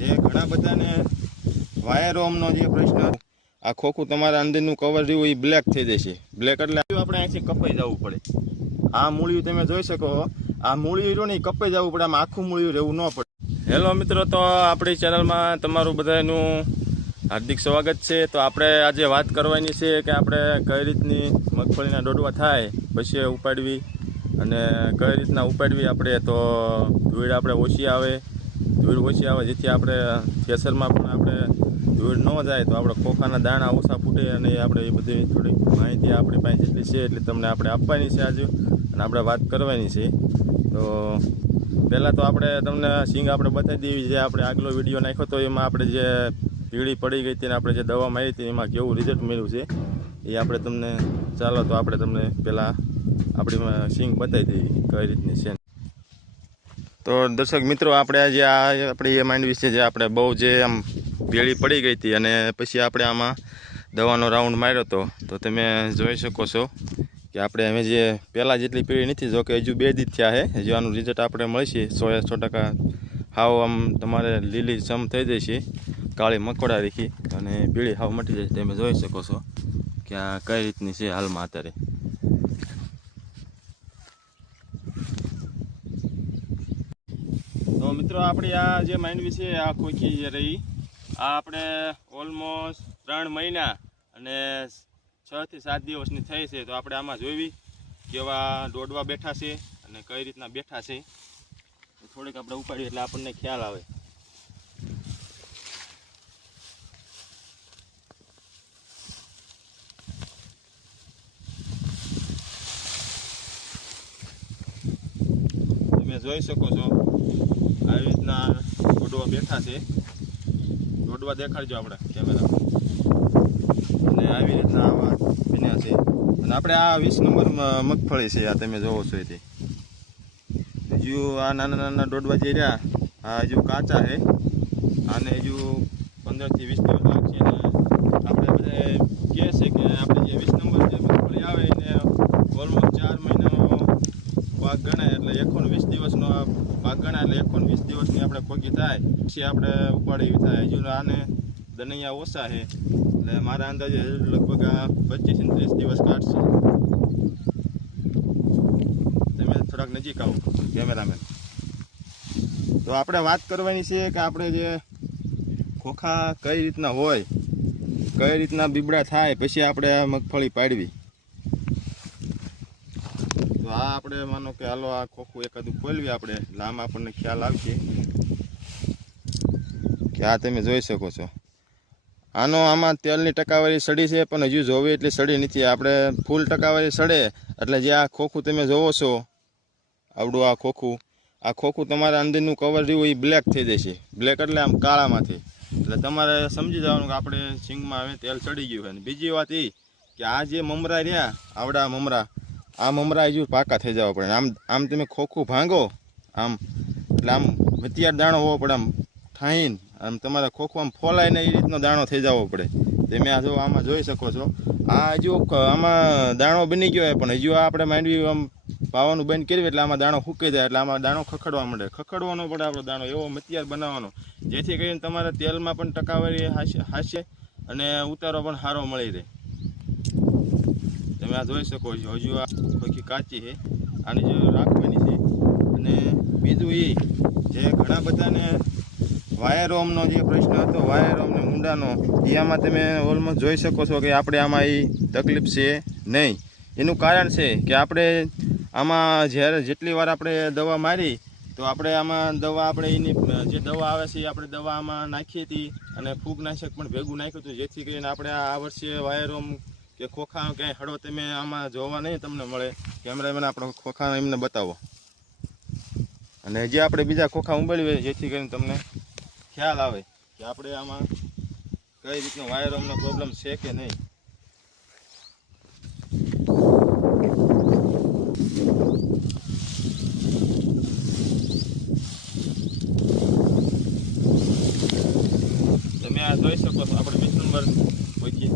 જે ઘણા બધાને વાયરોમનો જે પ્રશ્ન, આ ખોખું તમારા અંદરનું કવર રહ્યું એ બ્લેક થઈ જશે. બ્લેક એટલે આપણે અહીંથી કપાઈ જવું પડે. આ મૂળિયું તમે જોઈ શકો, આ મૂળિયું રહ્યું ને કપાઈ જવું પડે, આમાં આખું મૂળિયું રહેવું ન પડે. હેલો મિત્રો, તો આપણી ચેનલમાં તમારું બધાનું હાર્દિક સ્વાગત છે. તો આપણે આજે વાત કરવાની છે કે આપણે કઈ રીતની મગફળીના ડોડવા થાય પછી ઉપાડવી અને કઈ રીતના ઉપાડવી આપણે, તો ધૂળ આપણે ઓછી આવે, જેથી આપણે થેસરમાં પણ આપણે ધૂળ ન જાય, તો આપણે ખોખાના દાણા ઓછા ફૂટે. અને આપણે એ બધી થોડીક માહિતી આપણી પાસે જેટલી છે એટલી તમને આપણે આપવાની છે આજે, અને આપણે વાત કરવાની છે. તો પહેલાં તો આપણે તમને સિંગ આપણે બતાવી દેવી. જે આપણે આગલો વિડીયો નાખ્યો તો એમાં આપણે જે પીળી પડી ગઈ હતી અને આપણે જે દવા મારી હતી એમાં કેવું રિઝલ્ટ મળ્યું છે એ આપણે તમને, ચાલો તો આપણે તમને પહેલાં આપણી સિંગ બતાવી દઈએ કઈ રીતની છે. તો દર્શક મિત્રો, આપણે જે આ આપણી એ માંડવી છે જે આપણે બહુ જે આમ પીળી પડી ગઈ હતી અને પછી આપણે આમાં દવાનો રાઉન્ડ માર્યો હતો, તો તમે જોઈ શકો છો કે આપણે હવે જે પહેલાં જેટલી પીળી નથી, જો કે હજુ 2 દિવસ થયા છે. હજુ આનું રિઝલ્ટ આપણે મળશે 100% હાવ આમ તમારે લીલી સમ થઈ જશે, કાળી મકોડા રીખી અને પીળી હાવ મટી જશે. તમે જોઈ શકો છો કે આ કઈ રીતની છે હાલમાં અત્યારે. તો મિત્રો, આપણી આ જે માંડવી છે આ ખોખી જે રહી, આ આપણે ઓલમોસ્ટ 3 મહિના અને 6 થી 7 દિવસની થઈ છે. તો આપણે આમાં જોઈવી કેવા દોડવા બેઠા છે અને કઈ રીતના બેઠા છે, થોડીક આપણે ઉપાડીએ એટલે આપણને ખ્યાલ આવે. તમે જોઈ શકો છો આવી રીતના દોડવા બેઠા છે. દોડવા દેખાડજો આપણે કેમેરા, અને આવી રીતના આવા બન્યા છે. અને આપણે આ 20 નંબર મગફળી છે, આ તમે જોવો છો એથી. હજુ આ નાના નાના દોડવા જે રહ્યા આ હજુ કાચા છે, આને હજુ 15 થી 20 દિવસ લાગશે. અને આપણે બધા કહે છે કે આપણે જે 20 નંબર જે મગફળી આવે એને ઓલમોસ્ટ 4 મહિનાનો પાક ગણાય, એટલે 120 દિવસનો પાક ગણાય, એટલે 120 દિવસની આપણે ખોખી થાય પછી આપણે ઉપાડી થાય. હજુ આને દનૈયા ઓછા છે, એટલે મારા અંદાજે લગભગ આ 25 થી 30 દિવસ કાઢશે. તમે થોડાક નજીક આવો કેમેરામેન. તો આપણે વાત કરવાની છે કે આપણે જે ખોખા કઈ રીતના હોય, કઈ રીતના બીબડા થાય પછી આપણે આ મગફળી પાડવી. તો આ આપણે માનો કે હાલો આ ખોખું એકાદું ખોલવી આપણે, એટલે આમાં આપણને ખ્યાલ આવશે કે આ તમે જોઈ શકો છો આમાં તેલની ટકાવારી સડી છે, પણ હજુ જોવી એટલી સડી નથી. આપણે ફૂલ ટકાવારી સડે એટલે જે આ ખોખું તમે જોવો છો આવડું આ ખોખું તમારા અંદરનું કવર રહ્યું એ બ્લેક થઈ જશે. બ્લેક એટલે આમ કાળામાંથી. એટલે તમારે સમજી જવાનું કે આપણે સિંગમાં હવે તેલ ચડી ગયું છે. અને બીજી વાત એ કે આ જે મમરા રહ્યા આવડા મમરા, આ મમરા હજુ પાકા થઈ જવા પડે. આમ તમે ખોખું ભાંગો આમ, એટલે આમ હથિયાર દાણો હોવો પડે, આમ ઠાઈને આમ તમારા ખોખું આમ ફોલાય ને એ રીતનો દાણો થઈ જવો પડે. તમે આ જો આમાં જોઈ શકો છો, આ હજુ આમાં દાણો બની ગયો હોય, પણ હજુ આપણે માંડવી આમ પાવાનું બંધ કરવી એટલે આમાં દાણો ફૂકી જાય, એટલે આમાં દાણો ખખડવા માંડે. ખખડવાનો પડે આપણો દાણો, એવો મતિયાર બનાવવાનો જેથી કરીને તમારે તેલમાં પણ ટકાવારી હાશે અને ઉતારો પણ સારો મળી રહે. તમે આ જોઈ શકો છો હજુ આ ખોખી કાચી છે, આની જો રાખવાની છે. અને બીજું એ જે ઘણા બધાને વાયરોમનો જે પ્રશ્ન હતો, વાયરોમ ને મૂંડાનો, એ આમાં તમે ઓલમોસ્ટ જોઈ શકો છો કે આપણે આમાં એ તકલીફ છે નહીં. એનું કારણ છે કે આપણે આમાં જેટલી વાર આપણે દવા મારી, તો આપણે આમાં દવા આપણે એની જે દવા આવે છે એ આપણે દવા આમાં નાખી હતી અને ફૂગનાશક પણ ભેગું નાખ્યું હતું, જેથી કરીને આપણે આ વર્ષે વાયરોમ કે ખોખા ક્યાંય હળવો તમે આમાં જોવા નહીં તમને મળે. કેમેરામેન આપણો ખોખા એમને બતાવો, અને હજી આપણે બીજા ખોખા ઉંબાડીએ જેથી કરીને તમને ખ્યાલ આવે કે આપણે આમાં કઈ રીતનો વાયરોમનો પ્રોબ્લેમ છે કે નહીં. તમે આ જોઈ શકો છો આપણે 20 નંબર પછી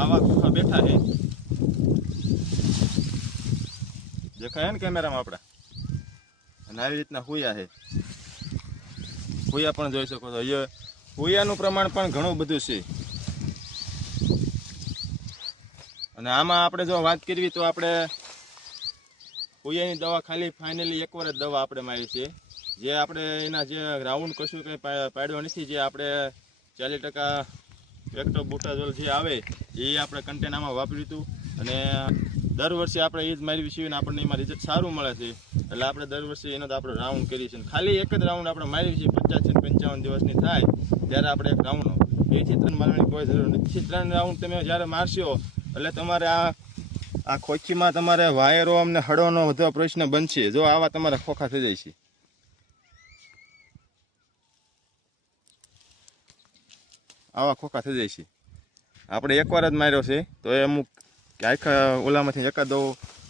આવા ખોખા બેઠા છે, દેખાય ને કેમેરામાં આપણા, અને આવી રીતના હુયા છે. હોયા પણ જોઈ શકો છો. અહીંયા હોયાનું પ્રમાણ પણ ઘણું બધું છે. અને આમાં આપણે જો વાત કરવી તો આપણે હોયાની દવા ખાલી ફાઇનલી એકવાર જ દવા આપણે મારી છે. જે આપણે એના જે રાઉન્ડ કશું કંઈ પાડ્યો નથી. જે આપણે 40% એક્ટોબ્યુટાઝોલ જે આવે એ આપણે કન્ટેન આમાં વાપર્યું હતું. અને દર વર્ષે આપણે એ જ મારી છીએ અને આપણને એમાં રિઝલ્ટ સારું મળે છે. એટલે આપણે દર વર્ષે એનો તો આપણે રાઉન્ડ કરીએ છીએ. ખાલી એક જ રાઉન્ડ આપણે મારી છીએ 50-55 દિવસની થાય ત્યારે આપણે એક રાઉન્ડ 2 થી 3 મારવાની કોઈ જરૂર નથી. 3 રાઉન્ડ તમે જ્યારે મારશો એટલે તમારે આ ખોખીમાં તમારે વાયરો અમને હળવાનો વધવા પ્રશ્ન બનશે. જો આવા તમારે ખોખા થઈ જાય છે. આવા ખોખા થઈ જાય છે. આપણે એકવાર જ માર્યો છે તો એ અમુક આખા ઓલામાંથી એકાદો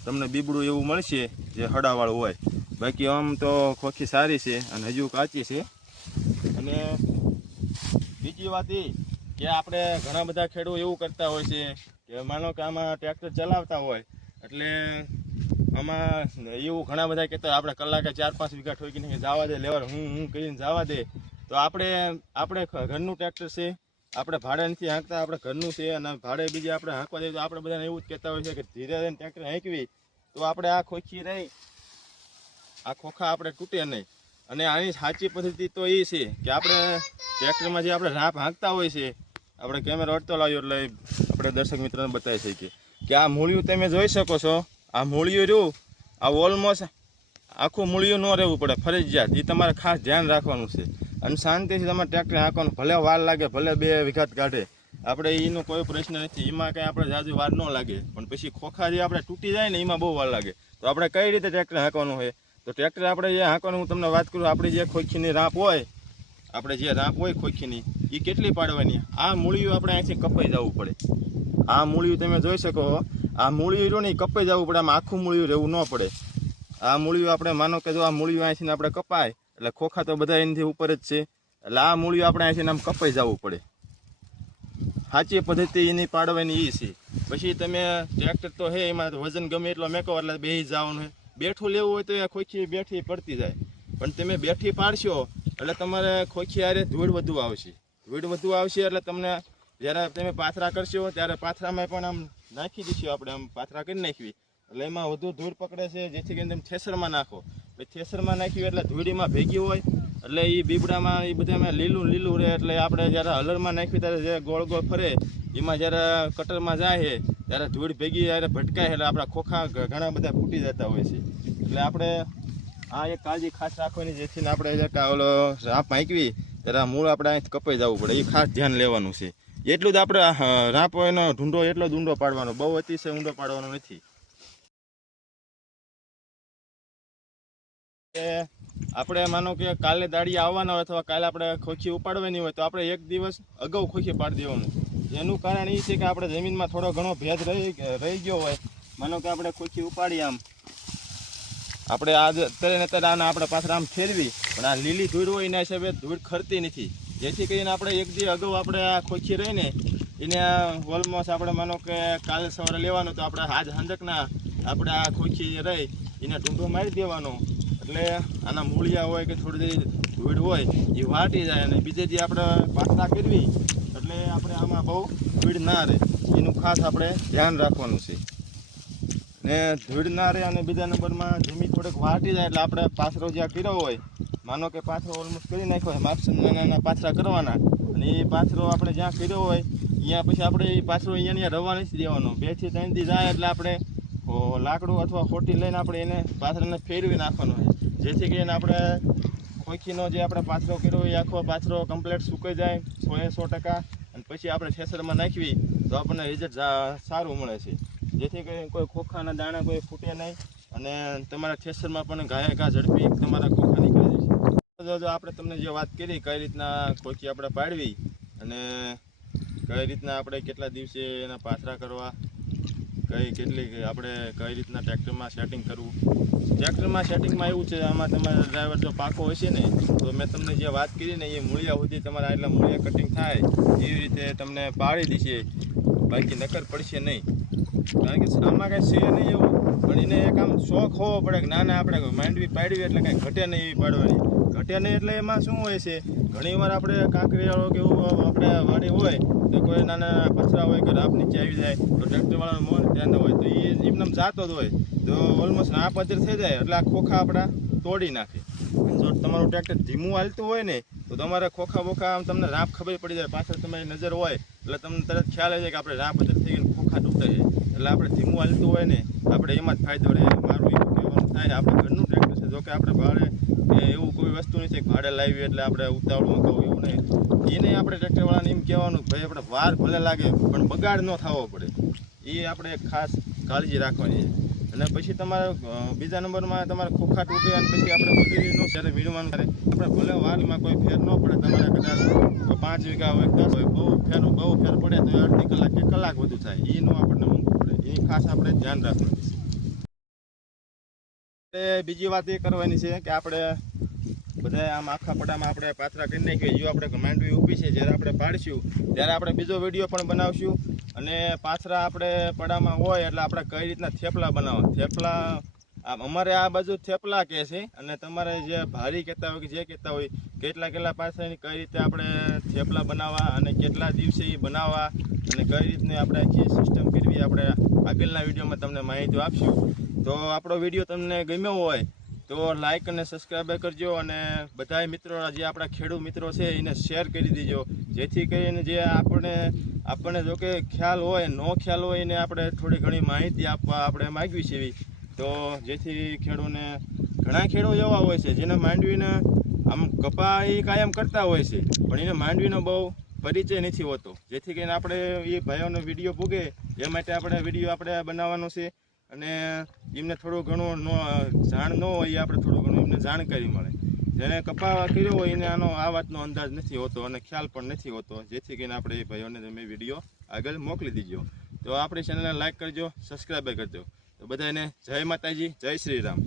તમને બીબડું એવું મળશે જે હડાવાળું હોય. બાકી આમ તો ખોખી સારી છે અને હજુ કાચી છે. અને બીજી વાત એ કે આપણે ઘણા બધા ખેડૂતો એવું કરતા હોય છે કે માનો કે આમાં ટ્રેક્ટર ચલાવતા હોય એટલે આમાં એવું ઘણા બધા કહેતા આપણે કલાકે 4-5 વીઘા ઠોકીને જવા દે લેવા હું કરીને જવા દે. તો આપણે ઘરનું ટ્રેક્ટર છે, આપણે ભાડે નથી હાંકતા, આપણે ઘરનું છે અને ભાડે બીજે આપણે હાંકવા દઈએ તો આપણે બધાને એવું જ કહેતા હોય છે કે ધીરે ધીરે ટ્રેક્ટર હાંકવી તો આપણે આ ખોખી રહી આ ખોખા આપણે તૂટે નહીં. અને આની સાચી પદ્ધતિ તો એ છે કે આપણે ટ્રેક્ટરમાં જે આપણે રાપ હાંકતા હોય છે, આપણે કેમેરો અડતો લાવ્યો એટલે આપણે દર્શક મિત્રોને બતાવી શકીએ કે આ મૂળિયું તમે જોઈ શકો છો. આ મૂળિયું રહ્યું આ ઓલમોસ્ટ આખું મૂળિયું ન રહેવું પડે ફરજિયાત. એ તમારે ખાસ ધ્યાન રાખવાનું છે. અને શાંતિથી તમારે ટ્રેક્ટર હાંકવાનું. ભલે વાર લાગે, ભલે 2 વીઘા કાઢે, આપણે એનો કોઈ પ્રશ્ન નથી. એમાં કંઈ આપણે જાજુ વાર ન લાગે. પણ પછી ખોખા જે આપણે તૂટી જાય ને એમાં બહુ વાર લાગે. તો આપણે કઈ રીતે ટ્રેક્ટર હાંકવાનું હોય તો ટ્રેક્ટર આપણે જે હાંકવાનું હું તમને વાત કરું. આપણી જે ખોખીની રાપ હોય, આપણે જે રાપ હોય ખોખીની એ કેટલી પાડવાની. આ મૂળિયું આપણે અહીંથી કપાઈ જવું પડે. આ મૂળિયું તમે જોઈ શકો. આ મૂળિયું રહ્યું ને કપાઈ જવું પડે. આમાં આખું મૂળિયું રહેવું ન પડે. આ મૂળિયું આપણે માનો કે જો આ મૂળિયું અહીંથી આપણે કપાય એટલે ખોખા તો બધા એનાથી ઉપર જ છે. એટલે આ મૂળિયું આપણે અહીંથી આમ કપાઈ જવું પડે. સાચી પદ્ધતિ એની પાડવાની એ છે. પછી તમે ટ્રેક્ટર તો હે એમાં વજન ગમે એટલો મેકો એટલે બેસી જવાનું હોય. બેઠું લેવું હોય તો એ ખોખી બેઠી પડતી જાય. પણ તમે બેઠી પાડશો એટલે તમારે ખોખી હારે ધૂળ વધુ આવશે. ધૂળ વધુ આવશે એટલે તમને જ્યારે તમે પાથરા કરશો ત્યારે પાથરામાં પણ આમ નાખી દઈશું. આપણે આમ પાથરા કરી નાખવી એટલે એમાં વધુ ધૂળ પકડે છે. જેથી કરીને તમે થેસરમાં નાખો. થેસરમાં નાખ્યું એટલે ધૂળીમાં ભેગી હોય એટલે એ બીબડામાં એ બધામાં લીલું રહે. એટલે આપણે જ્યારે હલરમાં નાખ્યું ત્યારે જે ગોળ ગોળ ફરે એમાં જ્યારે કટરમાં જાય છે ત્યારે ધૂળ ભેગી જ્યારે ભટકાય એટલે આપણા ખોખા ઘણા બધા ફૂટી જતા હોય છે. એટલે આપણે આ એક કાળજી ખાસ રાખવાની. જેથી આપણે ઓલો રાપ હાંકવી ત્યારે મૂળ આપણે અહીંથી કપાઈ જવું પડે. એ ખાસ ધ્યાન લેવાનું છે. એટલું જ આપણે રાપ એનો ઢૂંઢો એટલો જ ઊંડો પાડવાનો. બહુ અતિશય ઊંડો પાડવાનો નથી. આપણે માનો કે કાલે દાડી આવવાના હોય અથવા કાલે આપણે ખોખી ઉપાડવાની હોય તો આપણે 1 દિવસ અગાઉ ખોખી પાડી દેવાનું. એનું કારણ એ છે કે આપણે જમીનમાં થોડો ઘણો ભેજ રહી ગયો હોય. માનો કે આપણે ખોખી ઉપાડી આમ આપણે અત્યારે આના આપણે પાછળ આમ ફેરવી પણ આ લીલી ધૂળ હોય એના હિસાબે ધૂળ ખરતી નથી. જેથી કરીને આપણે 1 દી અગાઉ આપણે આ ખોખી રહીને એને ઓલમોસ્ટ આપણે માનો કે કાલે સવારે લેવાનું તો આપણે આજ હંદકના આપણે આ ખોખી રહી એને ઢૂંઢો મારી દેવાનો. એટલે આના મૂળિયા હોય કે થોડી ધૂળ હોય એ વાટી જાય. અને બીજે દી આપણે પાથરા કરવી એટલે આપણે આમાં બહુ ધૂળ ના રહે. એનું ખાસ આપણે ધ્યાન રાખવાનું છે. ને ધૂળ ના રહે. અને બીજા નંબરમાં જમીન થોડીક વાટી જાય એટલે આપણે પાથરો જ્યાં કર્યો હોય, માનો કે પાથરો ઓલમોસ્ટ કરી નાખ્યો હોય, માપસન નાના પાથરા કરવાના. અને એ પાથરો આપણે જ્યાં કર્યો હોય અહીંયા પછી આપણે એ પાથરો અહીંયા રવા નથી દેવાનો. 2 થી 3 દી જાય એટલે આપણે લાકડું અથવા ખોટી લઈને આપણે એને પાથરાને ફેરવી નાખવાનો હોય. જેથી કરીને આપણે ખોખીનો જે આપણે પાથરો કર્યો એ આખો પાથરો કમ્પ્લીટ સુકાઈ જાય 100%. અને પછી આપણે થેસરમાં નાખવી તો આપણને રિઝલ્ટ સારું મળે છે. જેથી કરીને કોઈ ખોખાના દાણા કોઈ ફૂટે નહીં અને તમારા થેસરમાં પણ ઘાએ ઘા ઝડપી તમારા ખોખા નીકળી જશે. જો આપણે તમને જે વાત કરી કઈ રીતના ખોખી આપણે પાડવી અને કઈ રીતના આપણે કેટલા દિવસે એના પાથરા કરવા, આપણે કઈ રીતના ટ્રેક્ટરમાં સેટિંગ કરવું. ટ્રેક્ટરમાં સેટિંગમાં એવું છે, આમાં તમારા ડ્રાઈવર જો પાકો હશે ને તો મેં તમને જે વાત કરી ને એ મૂળિયા સુધી તમારા એટલા મૂળિયા કટિંગ થાય એવી રીતે તમને પાડી દેશે. બાકી નકર પડશે નહીં. કારણ કે આમાં કાંઈ છે નહીં એવું. પણ એને એક આમ શોખ હોવો પડે કે ના આપણે માંડવી પાડવી એટલે કાંઈ ઘટે નહીં એવી પાડવાની. ઘટે નહીં એટલે એમાં શું હોય છે, ઘણી વાર આપણે કાંકરિયાળો કે એવું આપણે વાડી હોય તો કોઈ નાના પથરા હોય કે રાપ નીચે આવી જાય તો ટ્રેક્ટરવાળાનું મોન ધ્યાન હોય તો એ એમને જાતો જ હોય તો ઓલમોસ્ટ રાપ અધર થઈ જાય એટલે આ ખોખા આપણા તોડી નાખે. જો તમારું ટ્રેક્ટર ધીમું હાલતું હોય ને તો તમારે ખોખા બોખા આમ તમને રાપ ખબર પડી જાય, પાછળ તમારી નજર હોય એટલે તમને તરત ખ્યાલ આવે છે કે આપણે રાપ અધર થઈ ગઈ ખોખા તૂટે છે. એટલે આપણે ધીમું હાલતું હોય ને આપણે એમાં જ ફાયદો રહે. મારું એવું કહેવાનું થાય, આપણે ઘરનું ટ્રેક્ટર છે, જો કે આપણે ભાડે એવું કોઈ વસ્તુ નથી ભાડે લાવી એટલે આપણે ઉતાવળું કહું એવું નહીં. એને આપણે ટ્રેક્ટરવાળાને એમ કહેવાનું ભાઈ આપણે વાર ભલે લાગે પણ બગાડ ન થવો પડે, એ આપણે ખાસ કાળજી રાખવાની છે. અને પછી તમારે બીજા નંબરમાં તમારે ખોખા તૂટે અને પછી આપણે મજૂરીનું જ્યારે વીણવાનું કરે આપણે ભલે વારમાં કોઈ ફેર ન પડે, તમારે કદાચ 5 વીઘા હોય 10 હોય બહુ ફેર પડે તો અડધી કલાક કે કલાક વધુ થાય, એનું આપણને મૂકવું પડે, એ ખાસ આપણે ધ્યાન રાખવાનું છે. બીજી વાત એ કરવાની છે કે આપણે બધા આમ આખા પડામાં આપણે પાથરા કરી નાખીએ. જો આપણે માંડવી ઊભી છે જ્યારે આપણે પાડીશું ત્યારે આપણે બીજો વિડીયો પણ બનાવશું. અને પાથરા આપણે પડામાં હોય એટલે આપણે કઈ રીતના થેપલા બનાવવા, થેપલા અમારે આ બાજુ થેપલા કહે છે અને તમારે જે ભારી કહેતા હોય કે જે કહેતા હોય કેટલા પાથરાની કઈ રીતે આપણે થેપલા બનાવવા અને કેટલા દિવસે એ બનાવવા અને કઈ રીતની આપણે આખી સિસ્ટમ કરવી આપણે આગળના વિડીયોમાં તમને માહિતી આપશું. તો આપણો વિડીયો તમને ગમ્યો હોય તો લાઈક અને સબસ્ક્રાઈબ કરજો અને બધા મિત્રો જે આપણા ખેડૂત મિત્રો છે એને શેર કરી દેજો, જેથી કરીને જે આપણને જો કે ખ્યાલ હોય ખ્યાલ હોય એને આપણે થોડી ઘણી માહિતી આપવા આપણે માગવી છે એવી. તો જેથી ખેડૂતને ઘણા ખેડૂત એવા હોય છે જેને માંડવીને આમ કપા એ કાયમ કરતા હોય છે પણ એને માંડવીનો બહુ પરિચય નથી હોતો, જેથી કરીને આપણે એ ભાઈઓનો વિડીયો પૂગે એ માટે આપણે વિડીયો આપણે બનાવવાનો છે. અને એમને થોડું ઘણું જાણ ન હોય એ આપણે થોડું ઘણું એમને જાણકારી મળે. જેને કપા કર્યો હોય એને આનો આ વાતનો અંદાજ નથી હોતો અને ખ્યાલ પણ નથી હોતો, જેથી કરીને આપણે એ ભાઈઓને તમે વિડીયો આગળ મોકલી દીજો. તો આપણી ચેનલને લાઈક કરજો, સબસ્ક્રાઈબ કરજો. તો બધાને જય માતાજી, જય શ્રી રામ.